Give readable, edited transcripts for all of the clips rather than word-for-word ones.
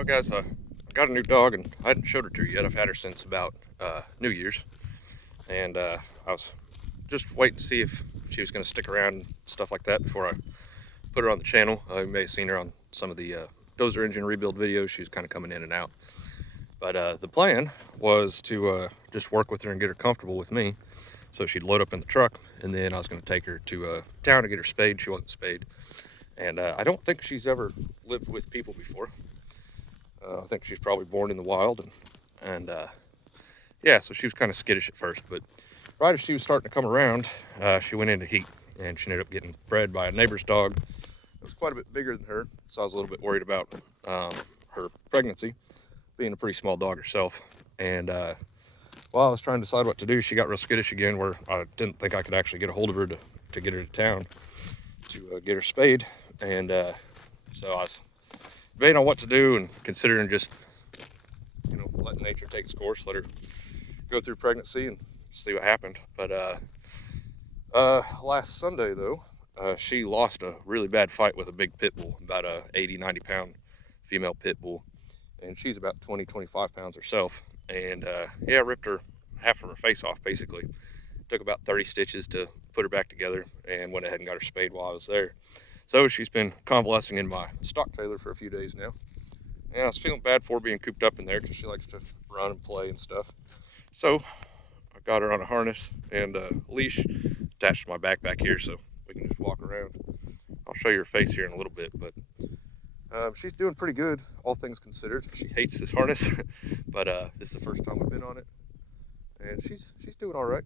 Well, guys, I got a new dog, and I hadn't showed her to you yet. I've had her since about New Year's, and I was just waiting to see if she was going to stick around and stuff like that before I put her on the channel. You may have seen her on some of the dozer engine rebuild videos. She was kind of coming in and out. But the plan was to just work with her and get her comfortable with me. So she'd load up in the truck, and then I was going to take her to town to get her spayed. She wasn't spayed. And I don't think she's ever lived with people before. I think she's probably born in the wild. And yeah, so she was kind of skittish at first. But right as she was starting to come around, she went into heat. And she ended up getting bred by a neighbor's dog. It was quite a bit bigger than her. So I was a little bit worried about her pregnancy, being a pretty small dog herself. And while I was trying to decide what to do, she got real skittish again, where I didn't think I could actually get a hold of her to get her to town to get her spayed. And so I was debating on what to do and considering just, letting nature take its course, let her go through pregnancy and see what happened. But last Sunday, though, she lost a really bad fight with a big pit bull, about a 80-90 pound female pit bull. And she's about 20-25 pounds herself. And yeah, ripped her half of her face off, basically. Took about 30 stitches to put her back together, and went ahead and got her spayed while I was there. So she's been convalescing in my stock trailer for a few days now. And I was feeling bad for her being cooped up in there because she likes to run and play and stuff. So I got her on a harness and a leash attached to my backpack here so we can just walk around. I'll show you her face here in a little bit, but she's doing pretty good, all things considered. She hates this harness, but this is the first time we've been on it. And she's doing all right.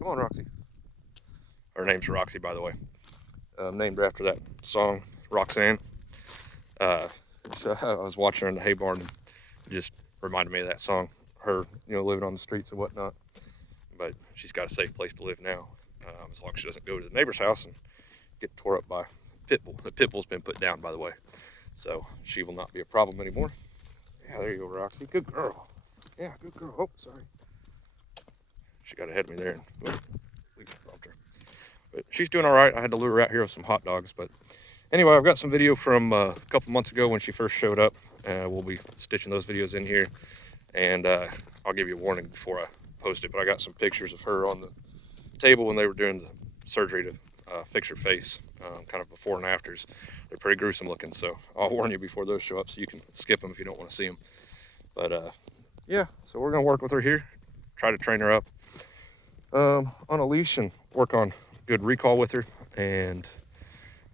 Come on, Roxy. Her name's Roxy, by the way. Named after that song, Roxanne. So I was watching her in the hay barn, and it just reminded me of that song. Her, living on the streets and whatnot. But she's got a safe place to live now, as long as she doesn't go to the neighbor's house and get tore up by a pit bull. The pit bull's been put down, by the way, so she will not be a problem anymore. Yeah, there you go, Roxy. Good girl. Yeah, good girl. Oh, sorry. She got ahead of me there and bumped her. But she's doing all right. I had to lure her out here with some hot dogs. But anyway, I've got some video from a couple months ago when she first showed up. We'll be stitching those videos in here. And I'll give you a warning before I post it. But I got some pictures of her on the table when they were doing the surgery to fix her face, kind of before and afters. They're pretty gruesome looking. So I'll warn you before those show up so you can skip them if you don't want to see them. But yeah, so we're going to work with her here. Try to train her up on a leash and work on good recall with her, and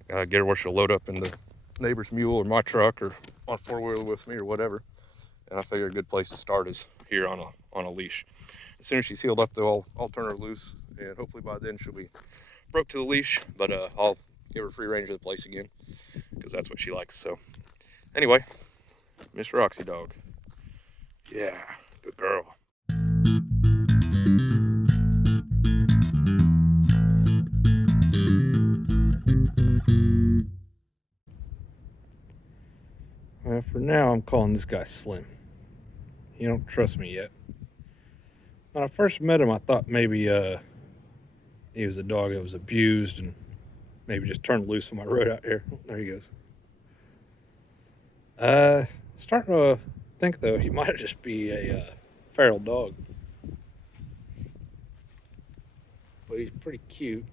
get her where she'll load up in the neighbor's mule or my truck or on four-wheeler with me or whatever. And I figure a good place to start is here on a leash. As soon as she's healed up, though, I'll turn her loose, and hopefully by then she'll be broke to the leash. But I'll give her free range of the place again because that's what she likes. So anyway, Miss Roxy dog. Yeah, good girl. For now, I'm calling this guy Slim. He don't trust me yet. When I first met him, I thought maybe he was a dog that was abused and maybe just turned loose on my road out here. Oh, there he goes. Starting to think, though, he might just be a feral dog. But he's pretty cute.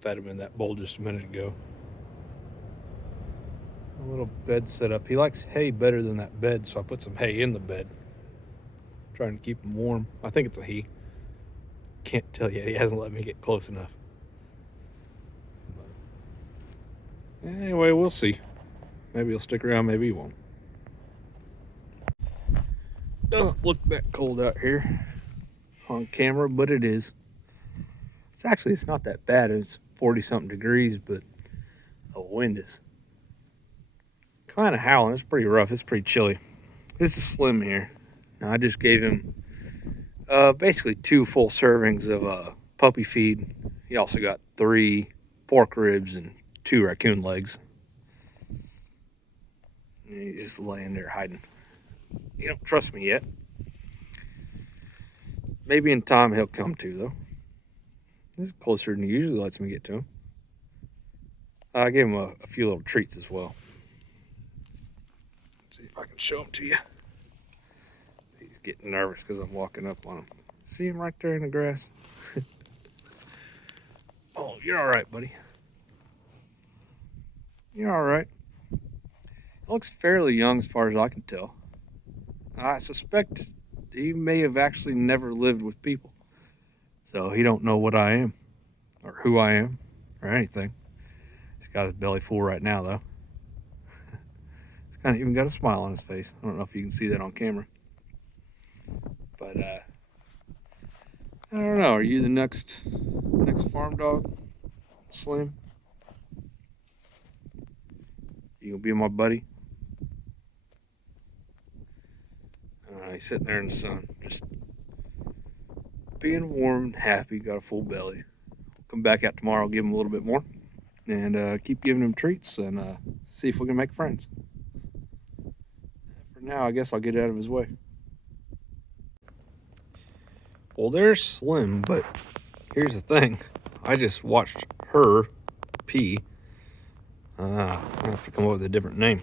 Fed him in that bowl just a minute ago. A little bed set up. He likes hay better than that bed, so I put some hay in the bed. Trying to keep him warm. I think it's a he. Can't tell yet. He hasn't let me get close enough. But anyway, we'll see. Maybe he'll stick around, maybe he won't. Doesn't look that cold out here on camera, but it is. It's not that bad. It's 40-something degrees, but the wind is kind of howling. It's pretty rough. It's pretty chilly. This is Slim here. Now, I just gave him basically 2 full servings of puppy feed. He also got 3 pork ribs and 2 raccoon legs. He's just laying there hiding. He don't trust me yet. Maybe in time he'll come to, though. He's closer than he usually lets me get to him. I gave him a few little treats as well. Let's see if I can show them to you. He's getting nervous because I'm walking up on him. See him right there in the grass? Oh, you're all right, buddy. You're all right. He looks fairly young as far as I can tell. I suspect he may have actually never lived with people. So he don't know what I am or who I am or anything. He's got his belly full right now, though. He's kind of even got a smile on his face. I don't know if you can see that on camera. But, I don't know. Are you the next farm dog, Slim? You gonna be my buddy? He's sitting there in the sun, just being warm and happy. Got a full belly. Come back out tomorrow, give him a little bit more, and keep giving him treats and see if we can make friends. For now, I guess I'll get out of his way. Well, there's Slim, but here's the thing. I just watched her pee. I have to come up with a different name.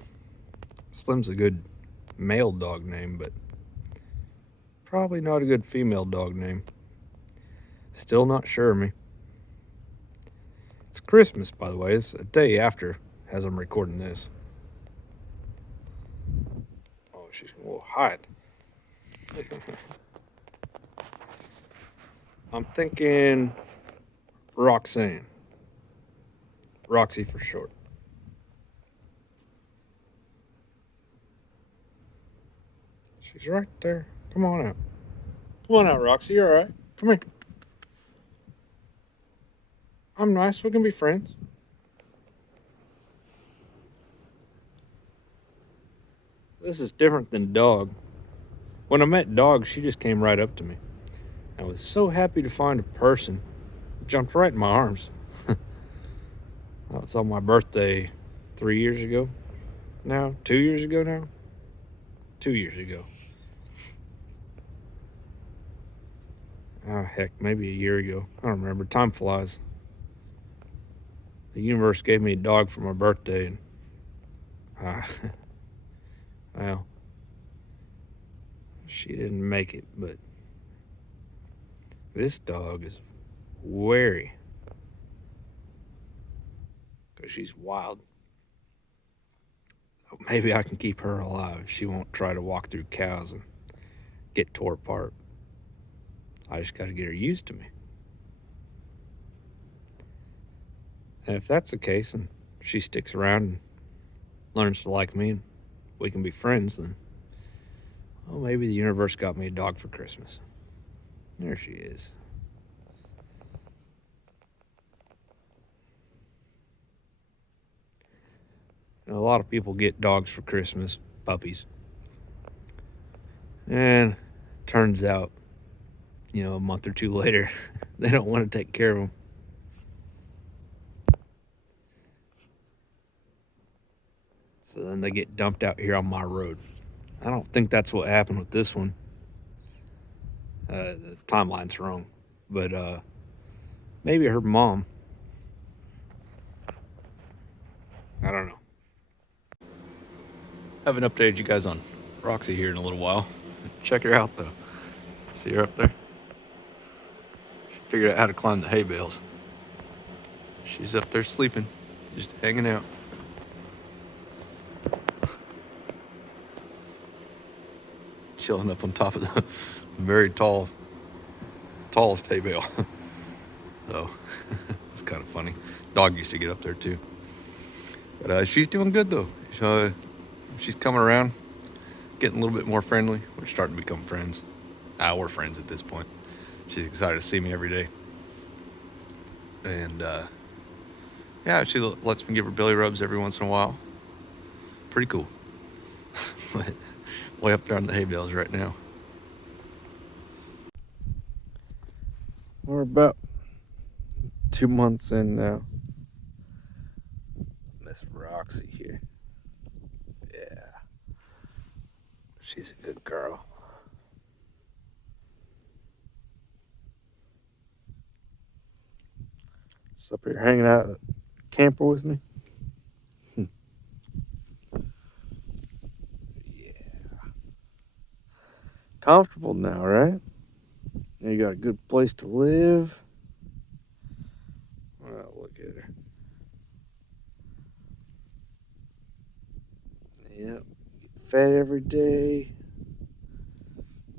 Slim's a good male dog name, but probably not a good female dog name. Still not sure of me. It's Christmas, by the way. It's a day after as I'm recording this. Oh, she's gonna hide. I'm thinking Roxanne. Roxy for short. She's right there. Come on out. Come on out, Roxy. You're all right. Come here. I'm nice. We can be friends. This is different than Dog. When I met Dog, she just came right up to me. I was so happy to find a person. Jumped right in my arms. That was on my birthday 3 years ago. Now, 2 years ago now? 2 years ago. Oh, heck, maybe a year ago. I don't remember. Time flies. The universe gave me a dog for my birthday, and well, she didn't make it, but this dog is wary because she's wild. So maybe I can keep her alive. She won't try to walk through cows and get tore apart. I just got to get her used to me. And if that's the case, and she sticks around and learns to like me, and we can be friends, then, well, maybe the universe got me a dog for Christmas. There she is. A lot of people get dogs for Christmas, puppies. And turns out, a month or two later, they don't want to take care of them. So then they get dumped out here on my road. I don't think that's what happened with this one. The timeline's wrong. But maybe her mom. I don't know. Haven't updated you guys on Roxy here in a little while. Check her out though. See her up there? She figured out how to climb the hay bales. She's up there sleeping, just hanging out. Chilling up on top of the very tallest hay bale. So it's kind of funny. Dog used to get up there too. But she's doing good though. She's coming around, getting a little bit more friendly. We're starting to become friends. We're friends at this point. She's excited to see me every day. And yeah, she lets me give her belly rubs every once in a while. Pretty cool. But way up there on the hay bales right now. We're about 2 months in now. Miss Roxy here. Yeah. She's a good girl. Just up here hanging out at the camper with me. Yeah. Comfortable now, right? Now you got a good place to live. Well, look at her. Yep. Get fed every day.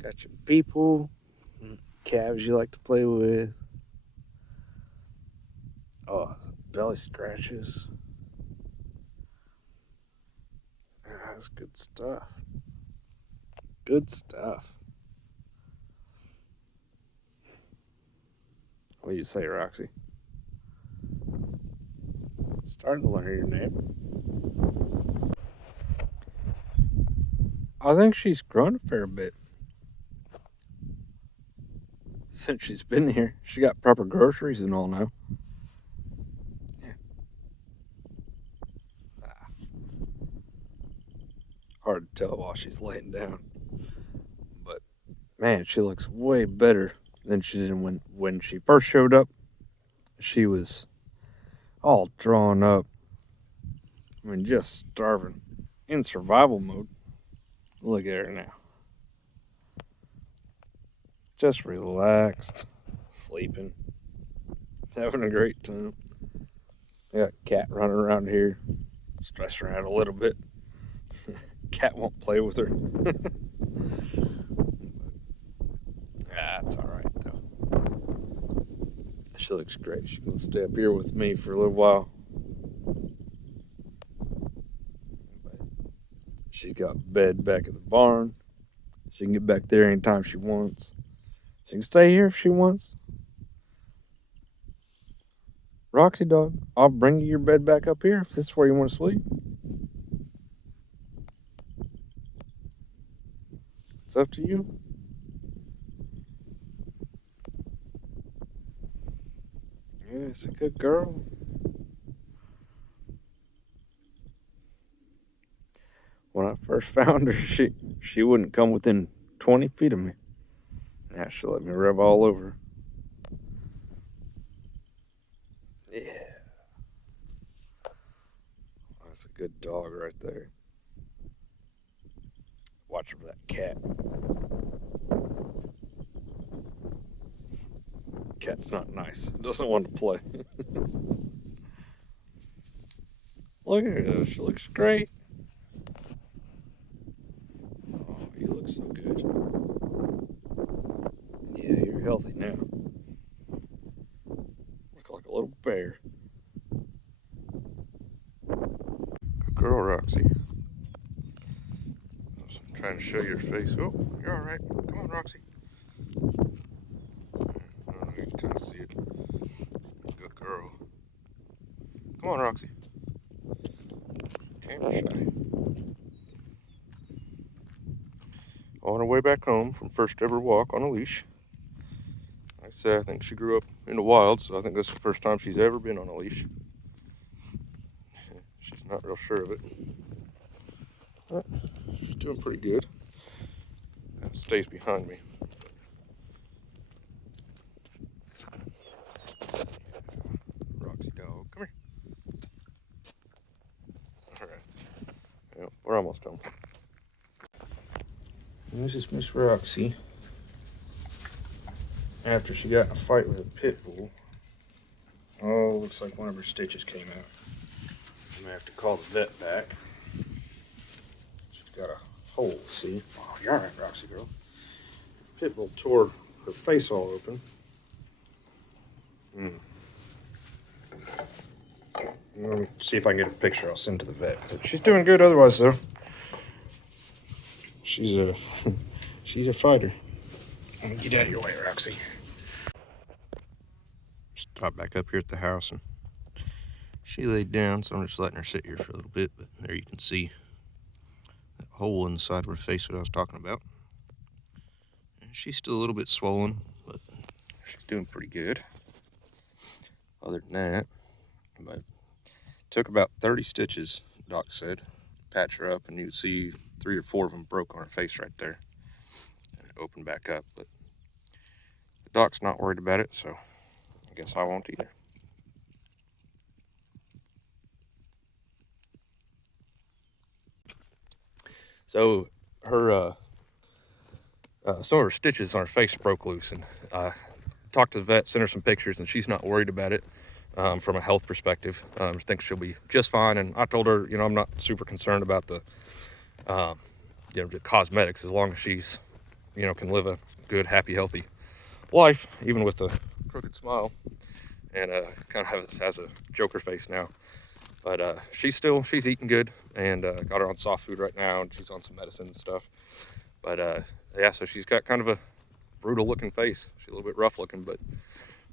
Got your people. Calves you like to play with. Oh, belly scratches. That's good stuff. Good stuff. What do you say, Roxy? Starting to learn your name. I think she's grown a fair bit since she's been here. She got proper groceries and all now. Yeah. Hard to tell while she's laying down. But man, she looks way better than she did when she first showed up. She was all drawn up. I mean, just starving. In survival mode. Look at her now. Just relaxed. Sleeping. Having a great time. We got a cat running around here. Stressing her out a little bit. Cat won't play with her. It's alright though. She looks great. She's gonna stay up here with me for a little while. She's got a bed back at the barn. She can get back there anytime she wants. She can stay here if she wants. Roxy dog, I'll bring you your bed back up here if this is where you want to sleep. It's up to you. Yeah, it's a good girl. When I first found her, she wouldn't come within 20 feet of me. Now she'll let me rub all over her. Yeah. That's a good dog right there. Watch for that cat. Cat's not nice. Doesn't want to play. Look at her. She looks great. Oh, you look so good. Yeah, you're healthy now. Look like a little bear. Good girl, Roxy. I'm trying to show your face. Oh, you're all right. Come on, Roxy. Oh, you can kind of see it. Good girl. Come on, Roxy. Camera shy. On her way back home from first ever walk on a leash. Like I said, I think she grew up in the wild, so I think this is the first time she's ever been on a leash. She's not real sure of it. But she's doing pretty good. And stays behind me. Roxy dog, come here. Alright. Well, we're almost home. This is Miss Roxy. After she got in a fight with a pit bull. Oh, looks like one of her stitches came out. I'm gonna have to call the vet back. She's got a hole, see? Oh, you're alright, Roxy girl. Pit bull tore her face all open. Let me see if I can get a picture I'll send to the vet. But she's doing good otherwise though. She's a she's a fighter. Let me get out of your way, Roxy. Stop back up here at the house and she laid down, so I'm just letting her sit here for a little bit, but there you can see that hole in the side of her face that I was talking about. And she's still a little bit swollen, but she's doing pretty good. Other than that, but took about 30 stitches, Doc said, patch her up, and you can see 3 or 4 of them broke on her face right there. And it opened back up, but the Doc's not worried about it, so I guess I won't either. So her some of her stitches on her face broke loose, and I talked to the vet, sent her some pictures, and she's not worried about it from a health perspective. I think she'll be just fine. And I told her, you know, I'm not super concerned about the you know, the cosmetics, as long as she's, you know, can live a good, happy, healthy life, even with a crooked smile, and kind of has a Joker face now. But she's eating good, and got her on soft food right now, and she's on some medicine and stuff. But yeah, so she's got kind of a brutal looking face. She's a little bit rough looking, but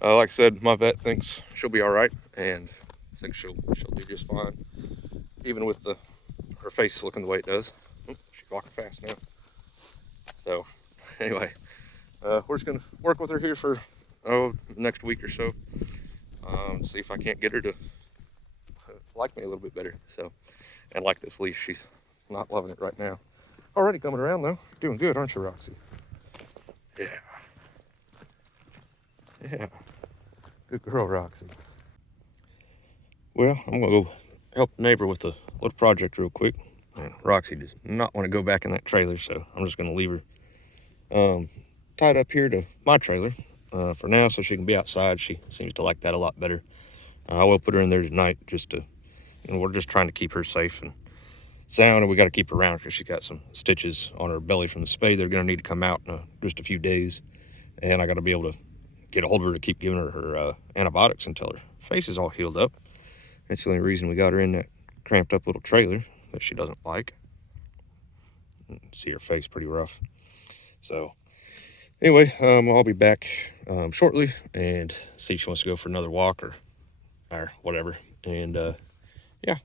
like I said, my vet thinks she'll be all right, and I think she'll do just fine, even with her face looking the way it does. She's walking fast now. So anyway, we're just gonna work with her here for next week or so. See if I can't get her to like me a little bit better. So, and like this leash, she's not loving it right now. Already coming around though. Doing good, aren't you, Roxy? Yeah. Yeah. Good girl, Roxy. Well, I'm gonna go help the neighbor with a little project real quick. And Roxy does not want to go back in that trailer, so I'm just gonna leave her tied up here to my trailer for now, so she can be outside. She seems to like that a lot better. I will put her in there tonight, just to, you know, we're just trying to keep her safe and sound, and we got to keep her around because she got some stitches on her belly from the spay. They're going to need to come out in just a few days, and I got to be able to get a hold of her to keep giving her antibiotics until her face is all healed up. That's the only reason we got her in that cramped up little trailer that she doesn't like. See her face pretty rough. So anyway, I'll be back shortly and see if she wants to go for another walk or whatever. And yeah,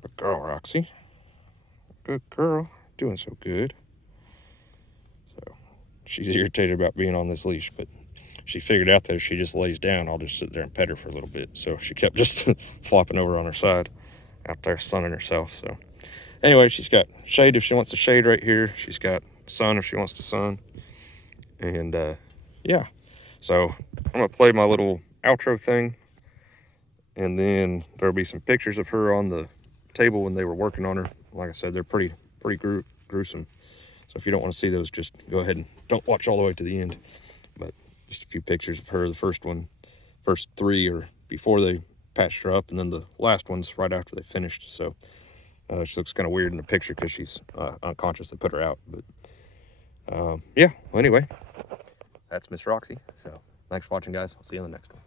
good girl, Roxy. Good girl, doing so good. So she's irritated about being on this leash, but she figured out that if she just lays down, I'll just sit there and pet her for a little bit. So she kept just flopping over on her side out there sunning herself. So anyway, she's got shade if she wants to shade right here. She's got sun if she wants to sun. And yeah, so I'm gonna play my little outro thing, and then there'll be some pictures of her on the table when they were working on her. Like I said, they're pretty gruesome. So if you don't want to see those, just go ahead and don't watch all the way to the end. But just a few pictures of her. The first three are before they patched her up, and then the last one's right after they finished. So she looks kind of weird in the picture because she's unconscious. They put her out. But yeah, well, anyway, that's Miss Roxy. So thanks for watching, guys. I'll see you in the next one.